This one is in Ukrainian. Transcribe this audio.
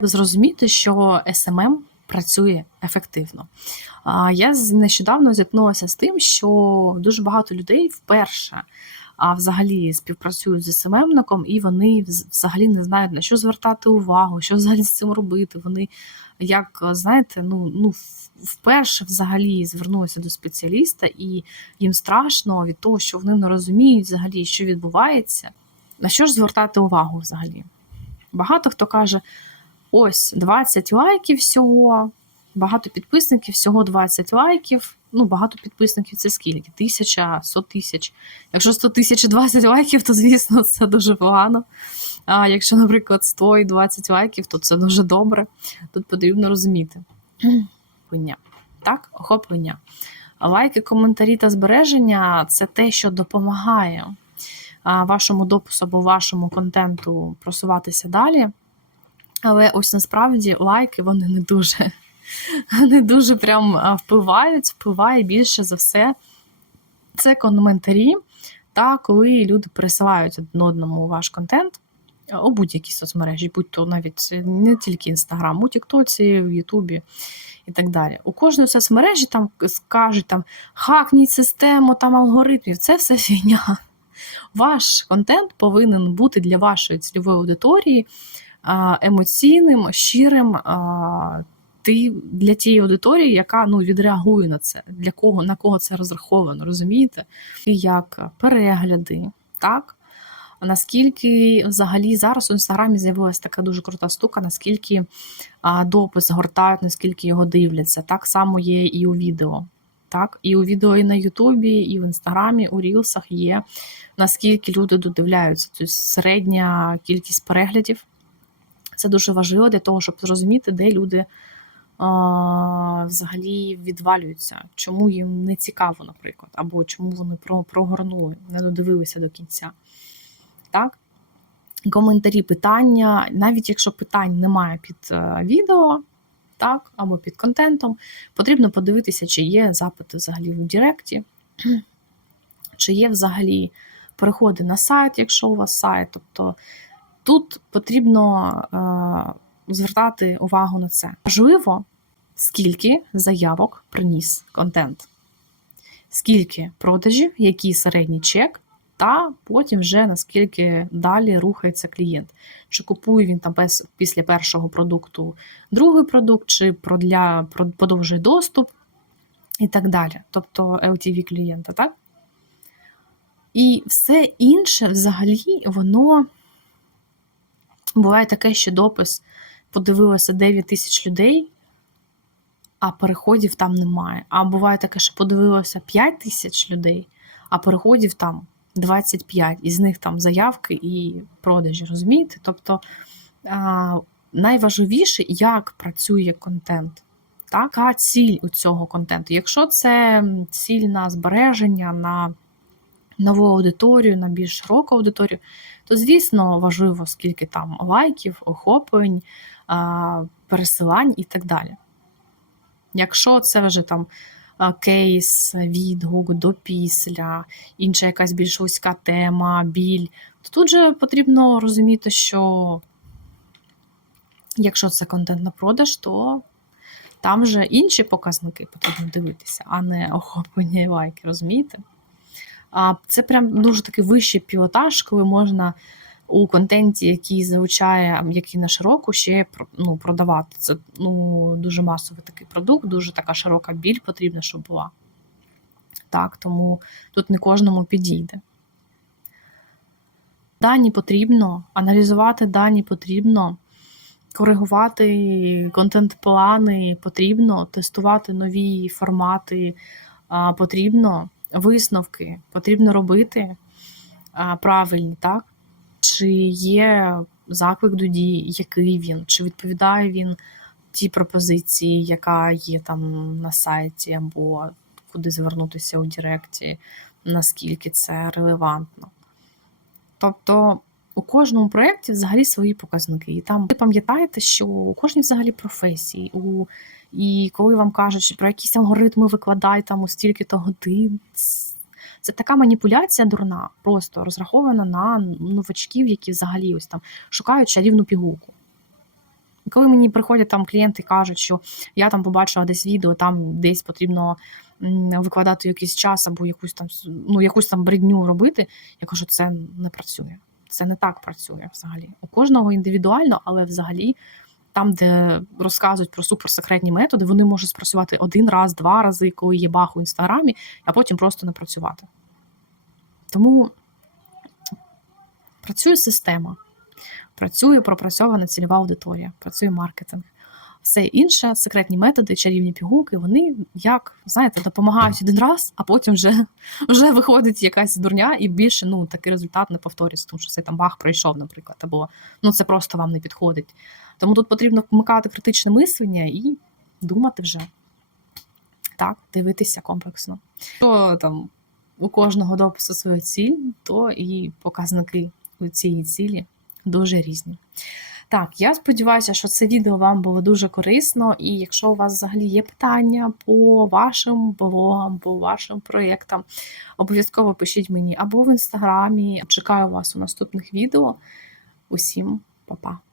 зрозуміти, що SMM працює ефективно. Я нещодавно зіткнулася з тим, що дуже багато людей вперше а, взагалі співпрацюють з СММником, і вони взагалі не знають, на що звертати увагу, що взагалі з цим робити. Вони, як знаєте, ну, ну вперше взагалі звернулися до спеціаліста, і їм страшно від того, що вони не розуміють взагалі, що відбувається. На що ж звертати увагу взагалі? Багато хто каже: ось 20 лайків всього, багато підписників, всього 20 лайків. Ну, багато підписників це скільки? Тисяча, 100 тисяч. Якщо 100 тисяч і 20 лайків, то звісно це дуже погано. А якщо, наприклад, 100 і 20 лайків, то це дуже добре. Тут потрібно розуміти. Охоплення. Так, охоплення. Лайки, коментарі та збереження це те, що допомагає вашому допису або вашому контенту просуватися далі. Але ось насправді лайки вони не дуже, не дуже прям впливають, впливає більше за все. Це коментарі, та коли люди пересилають один одному ваш контент а, у будь-якій соцмережі, будь то навіть не тільки Інстаграм, у Тіктоці, в Ютубі і так далі. У кожної соцмережі там скажуть там хакніть систему, там алгоритмів. Це все фігня. Ваш контент повинен бути для вашої цільової аудиторії емоційним, щирим ти для тієї аудиторії, яка ну, відреагує на це, для кого, на кого це розраховано, розумієте? І Як перегляди, так? Наскільки взагалі зараз у інстаграмі з'явилася така дуже крута штука, наскільки а, допис гортають, наскільки його дивляться. Так само є і у відео. Так, і у відео, і на Ютубі, і в інстаграмі, у Рілсах є наскільки люди додивляються. Тобто середня кількість переглядів. Це дуже важливо для того, щоб зрозуміти, де люди а, взагалі відвалюються, чому їм не цікаво, наприклад, або чому вони прогорнули, не додивилися до кінця. Так? Коментарі, питання, навіть якщо питань немає під е, відео, так, або під контентом, потрібно подивитися, чи є запити взагалі в Директі, чи є взагалі переходи на сайт, якщо у вас сайт. Тобто тут потрібно е, звертати увагу на це. Важливо, скільки заявок приніс контент, скільки продажів, який середній чек, та потім вже наскільки далі рухається клієнт. Чи купує він там без, після першого продукту другий продукт, чи продля, прод- подовжує доступ і так далі. Тобто LTV клієнта, так? І все інше взагалі, воно буває таке, що допис подивилося 9 тисяч людей, а переходів там немає. А буває таке, що подивилося 5 тисяч людей, а переходів там 25, із них там заявки і продажі, розумієте? Тобто найважливіше, як працює контент. Так? Ціль у цього контенту? Якщо це ціль на збереження, на нову аудиторію, на більш широку аудиторію, то, звісно, важливо, скільки там лайків, охоплень, пересилань і так далі. Якщо це вже там кейс, відгук до після, інша якась більш вузька тема, біль, то тут же потрібно розуміти, що якщо це контент на продаж, то там вже інші показники потрібно дивитися, а не охоплення і лайки, розумієте? А це прям дуже такий вищий пілотаж, коли можна у контенті, який залучає, який на широку, ще ну, продавати. Це ну, дуже масовий такий продукт, дуже така широка біль потрібна, щоб була. Так, тому тут не кожному підійде. Дані потрібно, аналізувати дані потрібно, коригувати контент-плани потрібно, тестувати нові формати потрібно, висновки потрібно робити правильні, так? Чи є заклик до дій, який він, чи відповідає він тій пропозиції, яка є там на сайті, або куди звернутися у Директі, наскільки це релевантно. Тобто у кожному проєкті взагалі свої показники. І там ви пам'ятаєте, що у кожній взагалі професії, у, і коли вам кажуть, що про якісь алгоритми викладай там у стільки-то годин. Це така маніпуляція дурна, просто розрахована на новачків, які взагалі ось там шукають чарівну пігулку. Коли мені приходять там клієнти і кажуть, що я там побачила десь відео, там десь потрібно викладати якийсь час або якусь там ну, якусь там бредню робити, я кажу, це не працює. Це не так працює взагалі. У кожного індивідуально, але взагалі там, де розказують про суперсекретні методи, вони можуть спрацювати один раз, два рази, коли є баг у інстаграмі, а потім просто не працювати. Тому працює система, працює пропрацьована цільова аудиторія, працює маркетинг. Все інше, секретні методи, чарівні пігулки, вони як знаєте, допомагають один раз, а потім вже, вже виходить якась дурня, і більше ну такий результат не повторюється, тому що цей там баг пройшов, наприклад, або ну це просто вам не підходить. Тому тут потрібно вмикати критичне мислення і думати вже так, дивитися комплексно. Що там у кожного допису своя ціль, то і показники у цієї цілі дуже різні. Так, я сподіваюся, що це відео вам було дуже корисно, і якщо у вас взагалі є питання по вашим блогам, по вашим проєктам, обов'язково пишіть мені або в інстаграмі. Чекаю вас у наступних відео. Усім па-па!